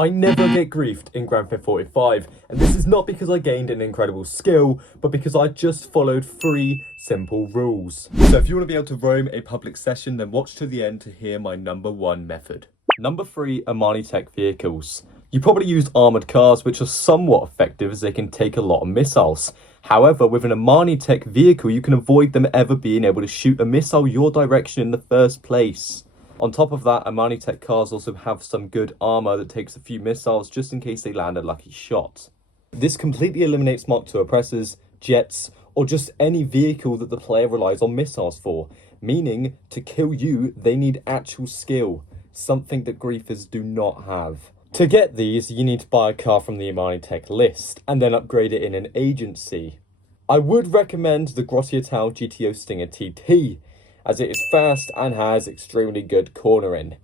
I never get griefed in Grand Theft Auto 5, and this is not because I gained an incredible skill, but because I just followed 3 simple rules. So if you want to be able to roam a public session, then watch to the end to hear my number 1 method. Number 3, Amanite vehicles. You probably use armoured cars, which are somewhat effective as they can take a lot of missiles. However, with an Amanite vehicle, you can avoid them ever being able to shoot a missile your direction in the first place. On top of that, Amanite cars also have some good armour that takes a few missiles just in case they land a lucky shot. This completely eliminates Mark II oppressors, jets, or just any vehicle that the player relies on missiles for, meaning to kill you, they need actual skill, something that griefers do not have. To get these, you need to buy a car from the Amanite list, and then upgrade it in an agency. I would recommend the Grottiatal GTO Stinger TT, as it is fast and has extremely good cornering.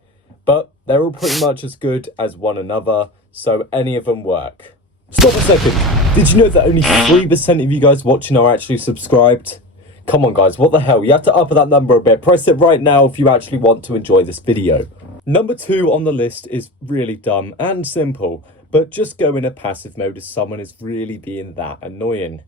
But they're all pretty much as good as one another, so any of them work. Stop a second! Did you know that only 3% of you guys watching are actually subscribed? Come on guys, what the hell? You have to up that number a bit. Press it right now if you actually want to enjoy this video. Number 2 on the list is really dumb and simple, but just go in a passive mode if someone is really being that annoying.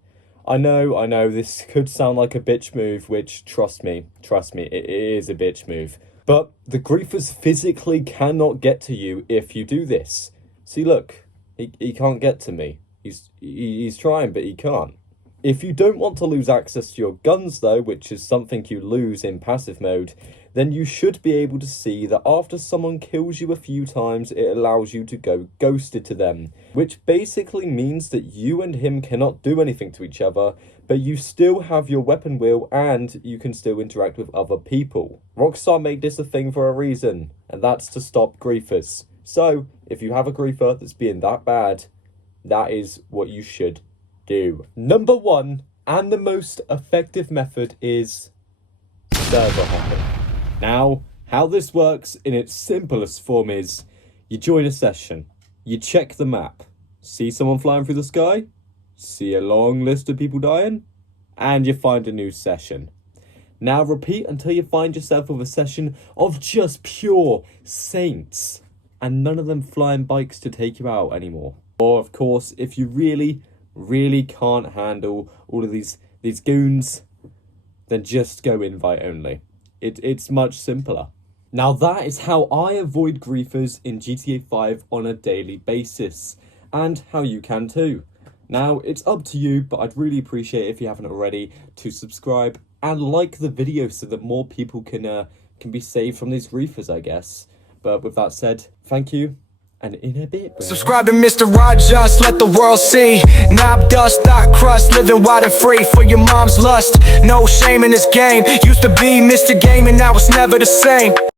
I know, this could sound like a bitch move, which, trust me, it is a bitch move. But the griefers physically cannot get to you if you do this. See, look, he can't get to me. He's trying, but he can't. If you don't want to lose access to your guns, though, which is something you lose in passive mode, then you should be able to see that after someone kills you a few times, it allows you to go ghosted to them, which basically means that you and him cannot do anything to each other, but you still have your weapon wheel and you can still interact with other people. Rockstar made this a thing for a reason, and that's to stop griefers. So, if you have a griefer that's being that bad, that is what you should do. Number 1, and the most effective method, is server hopping. Now, how this works in its simplest form is, you join a session, you check the map, see someone flying through the sky, see a long list of people dying, and you find a new session. Now repeat until you find yourself with a session of just pure saints, and none of them flying bikes to take you out anymore. Or of course, if you really can't handle all of these goons, then just go invite only. It's much simpler. Now that is how I avoid griefers in GTA 5 on a daily basis, and how you can too. Now it's up to you, but I'd really appreciate if you haven't already to subscribe and like the video so that more people can be saved from these griefers, I guess. But with that said, thank you. And in a bit, bro. Subscribe to Mr. Rogers, let the world see. Knob dust, thought crust, living wild and free for your mom's lust. No shame in this game. Used to be Mr. Game and now it's never the same.